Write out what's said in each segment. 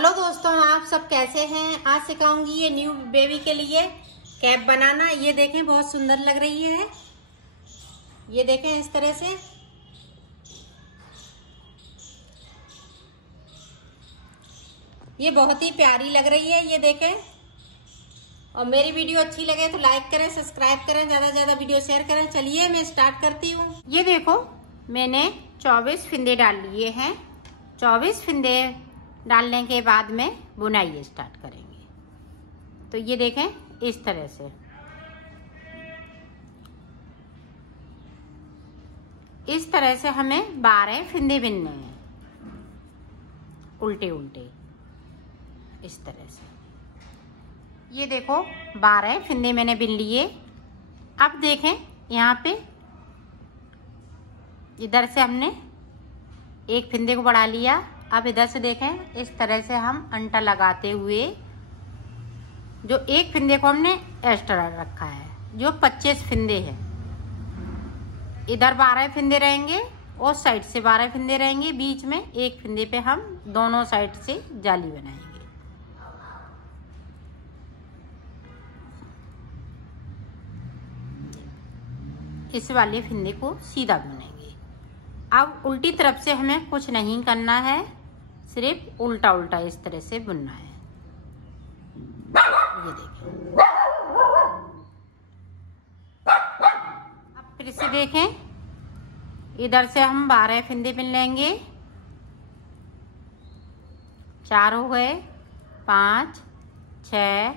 Hello दोस्तों, आप सब कैसे हैं। आज सिखाऊंगी ये न्यू बेबी के लिए कैप बनाना। ये देखें, बहुत सुंदर लग रही है। ये देखें इस तरह से। ये बहुत ही प्यारी लग रही है। ये देखें, और मेरी वीडियो अच्छी लगे तो लाइक करें, सब्सक्राइब करें, ज्यादा से ज्यादा वीडियो शेयर करें। चलिए मैं स्टार्ट करती हूँ। ये देखो, मैंने 24 फिंदे डाल लिए हैं। 24 फिंदे डालने के बाद में बुनाई स्टार्ट करेंगे। तो ये देखें इस तरह से। इस तरह से हमें 12 फिंदे बिनने हैं, उल्टे उल्टे इस तरह से। ये देखो 12 फिंदे मैंने बिन लिए। अब देखें यहाँ पे इधर से हमने एक फिंदे को बढ़ा लिया। अब इधर से देखें, इस तरह से हम अंटा लगाते हुए जो एक फिंदे को हमने एक्स्ट्रा रखा है, जो 25 फिंदे हैं। इधर 12 फिंदे रहेंगे और साइड से 12 फिंदे रहेंगे। बीच में एक फिंदे पे हम दोनों साइड से जाली बनाएंगे। इस वाले फिंदे को सीधा बुनेंगे। अब उल्टी तरफ से हमें कुछ नहीं करना है, सिर्फ उल्टा उल्टा इस तरह से बुनना है। ये देखिए। अब फिर से देखें, इधर से हम 12 फिंदे बिन लेंगे। 4 हो गए, 5, 6,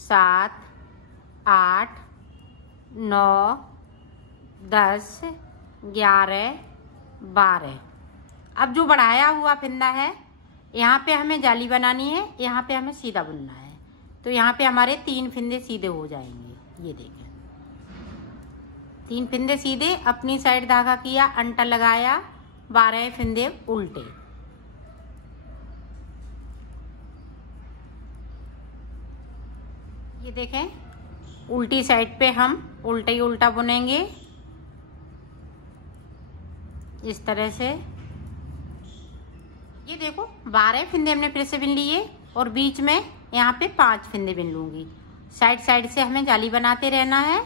7, 8, 9, 10, 11, 12। अब जो बढ़ाया हुआ फिंदा है, यहाँ पे हमें जाली बनानी है, यहाँ पे हमें सीधा बुनना है। तो यहाँ पे हमारे 3 फिंदे सीधे हो जाएंगे। ये देखें, 3 फिंदे सीधे। अपनी साइड धागा किया, अंटा लगाया, 12 फिंदे उल्टे। ये देखें, उल्टी साइड पे हम उल्टा ही उल्टा बुनेंगे इस तरह से। ये देखो 12 फिंदे हमने फिर से बिन लिए और बीच में यहाँ पे 5 फिंदे बिन लूंगी। साइड साइड से हमें जाली बनाते रहना है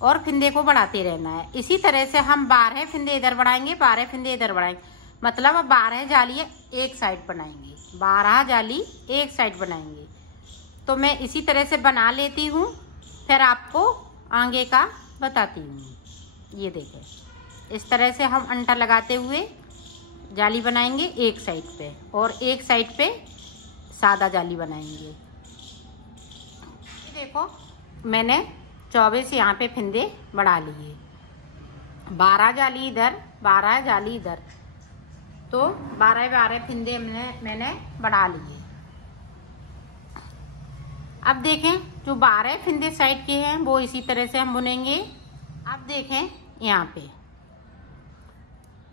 और फिंदे को बढ़ाते रहना है। इसी तरह से हम 12 फिंदे इधर बढ़ाएंगे, 12 फिंदे इधर बढ़ाएंगे। मतलब अब 12 जाली एक साइड बनाएंगे, 12 जाली एक साइड बनाएंगे। तो मैं इसी तरह से बना लेती हूँ, फिर आपको आगे का बताती हूँ। ये देखें, इस तरह से हम अंटा लगाते हुए जाली बनाएंगे एक साइड पे, और एक साइड पे सादा जाली बनाएंगे। ये देखो, मैंने 24 यहाँ पे फिंदे बढ़ा लिए। 12 जाली इधर, 12 जाली इधर, तो 12 फिंदे मैंने बढ़ा लिए। अब देखें, जो 12 फिंदे साइड के हैं वो इसी तरह से हम बुनेंगे। अब देखें, यहाँ पे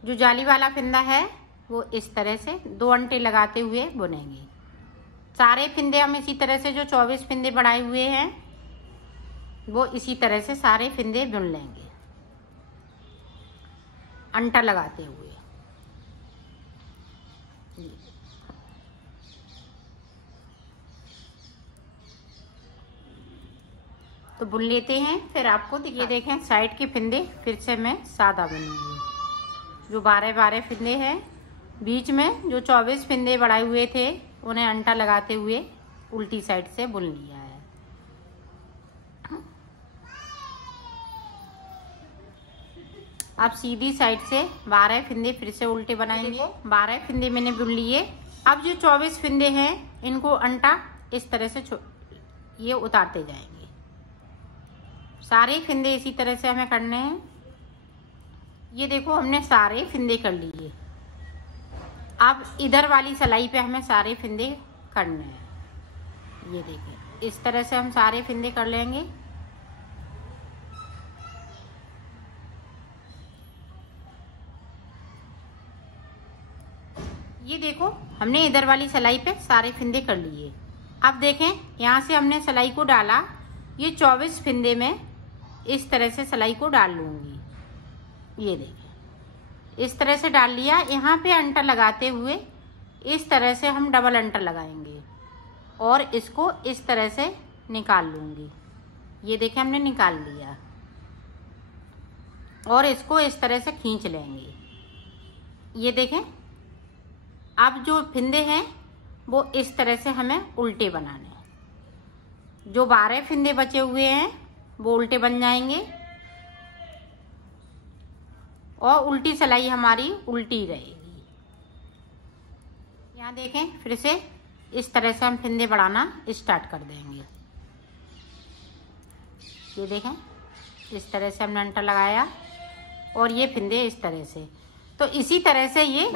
जो जाली वाला फिंदा है वो इस तरह से 2 अंटे लगाते हुए बुनेंगे। सारे फिंदे हम इसी तरह से, जो 24 फिंदे बढ़ाए हुए हैं वो इसी तरह से सारे फिंदे बुन लेंगे अंटा लगाते हुए। तो बुन लेते हैं, फिर आपको ये देखें, साइड के फिंदे फिर से मैं सादा बुनूंगी। जो 12 फिंदे हैं, बीच में जो 24 फिंदे बढ़ाए हुए थे उन्हें अंटा लगाते हुए उल्टी साइड से बुन लिया है। अब सीधी साइड से 12 फिंदे फिर से उल्टे बनाएंगे। 12 फिंदे मैंने बुन लिए। अब जो 24 फिंदे हैं इनको अंटा इस तरह से ये उतारते जाएंगे। सारे फिंदे इसी तरह से हमें करने हैं। ये देखो, हमने सारे फिंदे कर लिए। अब इधर वाली सिलाई पे हमें सारे फिंदे करने हैं। ये देखिए, इस तरह से हम सारे फिंदे कर लेंगे। ये देखो, हमने इधर वाली सिलाई पे सारे फिंदे कर लिए। अब देखें, यहाँ से हमने सिलाई को डाला। ये 24 फिंदे में इस तरह से सिलाई को डाल लूंगी। ये देखिए, इस तरह से डाल लिया। यहाँ पे अंटा लगाते हुए इस तरह से हम डबल अंटर लगाएंगे और इसको इस तरह से निकाल लूँगी। ये देखें हमने निकाल लिया और इसको इस तरह से खींच लेंगे। ये देखें, अब जो फिंदे हैं वो इस तरह से हमें उल्टे बनाने हैं। जो 12 फिंदे बचे हुए हैं वो उल्टे बन जाएंगे और उल्टी सिलाई हमारी उल्टी रहेगी। यहाँ देखें, फिर से इस तरह से हम फिंदे बढ़ाना स्टार्ट कर देंगे। ये देखें, इस तरह से हमने अंटर लगाया और ये फिंदे इस तरह से। तो इसी तरह से ये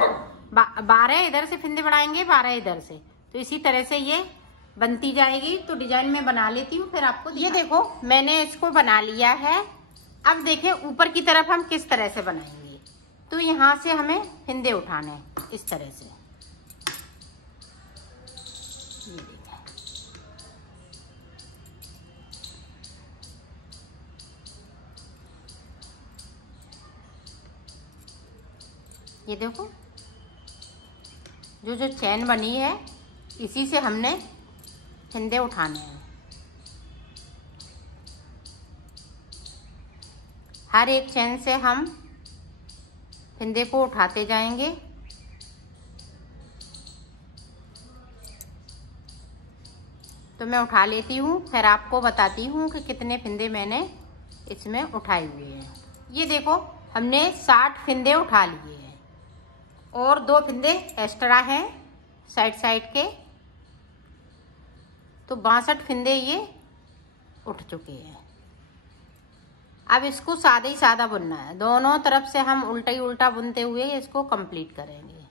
12 इधर से फिंदे बढ़ाएंगे, 12 इधर से, तो इसी तरह से ये बनती जाएगी। तो डिजाइन में बना लेती हूँ, फिर आपको ये देखो मैंने इसको बना लिया है। अब देखें ऊपर की तरफ हम किस तरह से बनाएंगे। तो यहाँ से हमें फिंदे उठाने हैं इस तरह से। ये देखें, ये देखो जो चैन बनी है इसी से हमने फिंदे उठाने हैं। हर एक चैन से हम फिंदे को उठाते जाएंगे। तो मैं उठा लेती हूँ, फिर आपको बताती हूँ कि कितने फिंदे मैंने इसमें उठाए हुए हैं। ये देखो हमने 60 फिंदे उठा लिए हैं और 2 फिंदे एक्स्ट्रा हैं साइड साइड के, तो 62 फिंदे ये उठ चुके हैं। अब इसको सादा ही सादा बुनना है, दोनों तरफ से हम उल्टा ही उल्टा बुनते हुए इसको कंप्लीट करेंगे।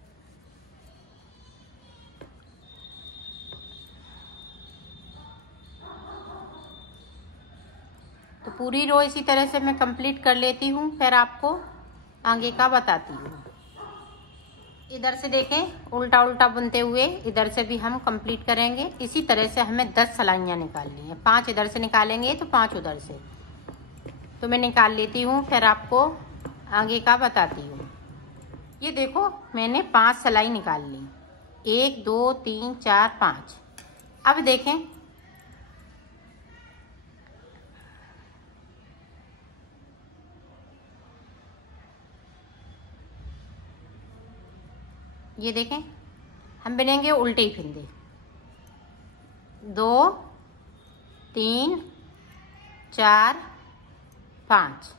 तो पूरी रो इसी तरह से मैं कंप्लीट कर लेती हूँ, फिर आपको आगे का बताती हूँ। इधर से देखें उल्टा उल्टा बुनते हुए इधर से भी हम कंप्लीट करेंगे। इसी तरह से हमें 10 सिलाइयाँ निकालनी है। 5 इधर से निकालेंगे तो 5 उधर से। तो मैं निकाल लेती हूँ, फिर आपको आगे का बताती हूँ। ये देखो मैंने 5 सिलाई निकाल ली, 1 2 3 4 5। अब देखें ये देखें हम बुनेंगे उल्टे ही फिंदे, 2 3 4 5।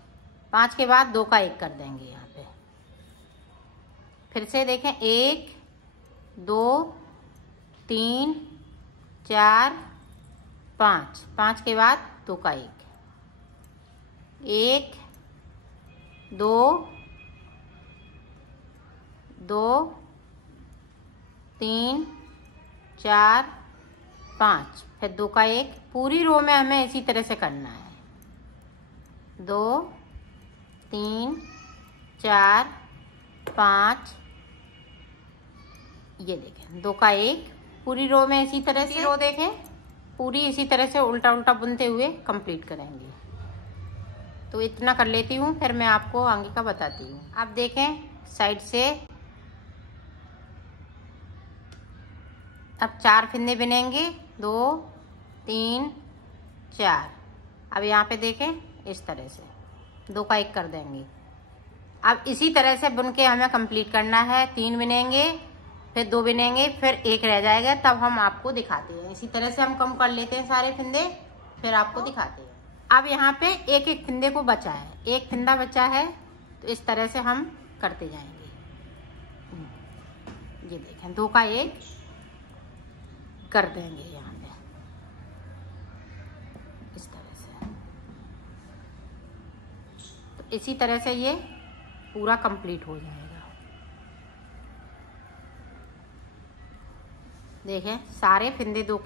5 के बाद 2 का 1 कर देंगे यहाँ पे। फिर से देखें 1 2 3 4 5। 5 के बाद 2 का 1, 1 2 2 3 4 5, फिर 2 का 1। पूरी रो में हमें इसी तरह से करना है, 2 3 4 5। ये देखें 2 का 1 पूरी रो में इसी तरह से। रो देखें पूरी इसी तरह से उल्टा उल्टा बुनते हुए कंप्लीट करेंगे। तो इतना कर लेती हूँ, फिर मैं आपको आगे का बताती हूँ। अब देखें साइड से अब 4 फिंदे बुनेंगे, 2 3 4। अब यहाँ पे देखें इस तरह से 2 का 1 कर देंगे। अब इसी तरह से बुन के हमें कंप्लीट करना है। 3 बुनेंगे, फिर 2 बुनेंगे, फिर 1 रह जाएगा, तब हम आपको दिखाते हैं। इसी तरह से हम कम कर लेते हैं सारे फिंदे, फिर आपको दिखाते हैं। अब यहाँ पे एक एक फिंदे को बचा है, 1 फिंदा बचा है, तो इस तरह से हम करते जाएंगे। ये देखें 2 का 1 कर देंगे यहाँ पे इस तरह से। तो इसी तरह से ये पूरा कंप्लीट हो जाएगा। देखें सारे फिंदे 2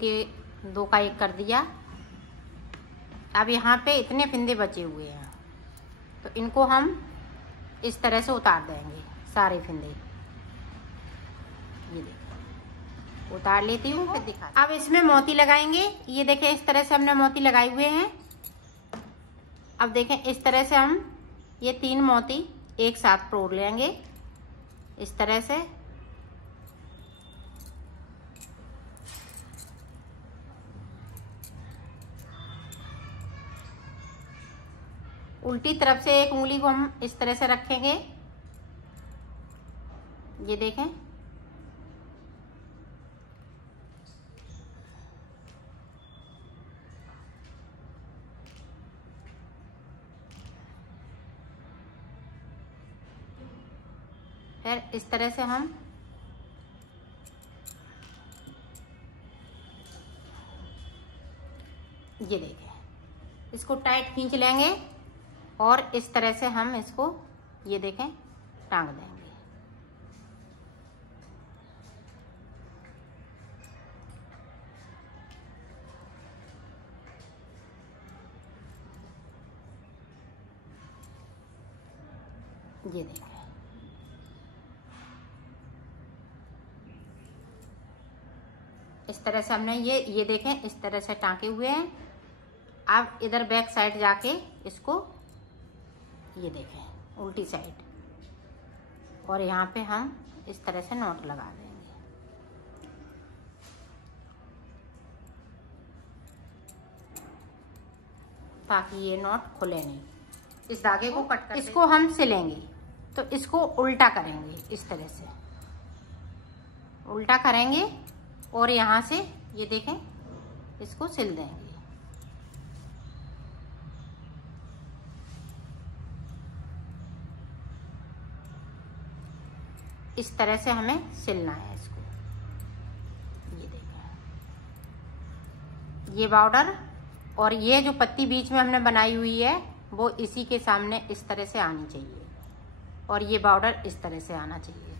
का 1 कर दिया। अब यहाँ पे इतने फिंदे बचे हुए हैं, तो इनको हम इस तरह से उतार देंगे सारे फिंदे। ये देखें उतार लेती हूँ, फिर दिखा। अब इसमें मोती लगाएंगे। ये देखें इस तरह से हमने मोती लगाए हुए हैं। अब देखें इस तरह से हम ये 3 मोती एक साथ तोड़ लेंगे इस तरह से। उल्टी तरफ से एक उंगली को हम इस तरह से रखेंगे, ये देखें। फिर इस तरह से हम ये देखें, इसको टाइट खींच लेंगे और इस तरह से हम इसको ये देखें टांग देंगे। ये देखें, इस तरह से हमने ये देखें इस तरह से टाँके हुए हैं। अब इधर बैक साइड जाके इसको ये देखें उल्टी साइड, और यहाँ पे हम इस तरह से नॉट लगा देंगे। ताकि ये नॉट खुले नहीं। इस धागे को कट कर इसको हम सिलेंगे, तो इसको उल्टा करेंगे, इस तरह से उल्टा करेंगे और यहाँ से ये देखें इसको सिल देंगे। इस तरह से हमें सिलना है इसको। ये देखें, ये बॉर्डर और ये जो पत्ती बीच में हमने बनाई हुई है वो इसी के सामने इस तरह से आनी चाहिए, और ये बॉर्डर इस तरह से आना चाहिए।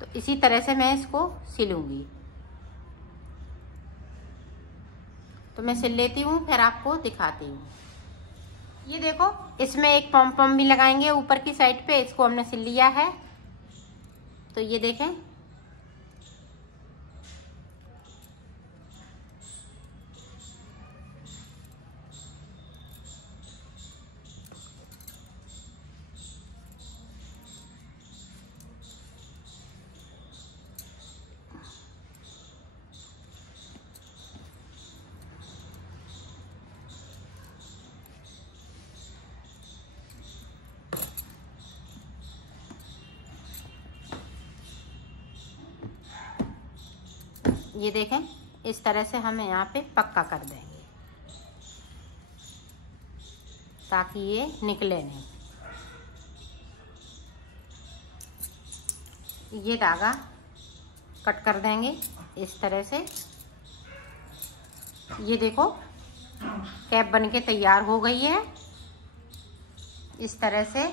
तो इसी तरह से मैं इसको सिलूंगी। तो मैं सिल लेती हूँ, फिर आपको दिखाती हूँ। ये देखो, इसमें एक पम पम भी लगाएंगे ऊपर की साइड पे, इसको हमने सिल लिया है। तो ये देखें, ये देखें इस तरह से हम यहाँ पे पक्का कर देंगे ताकि ये निकले नहीं। ये धागा कट कर देंगे इस तरह से। ये देखो कैप बनके तैयार हो गई है। इस तरह से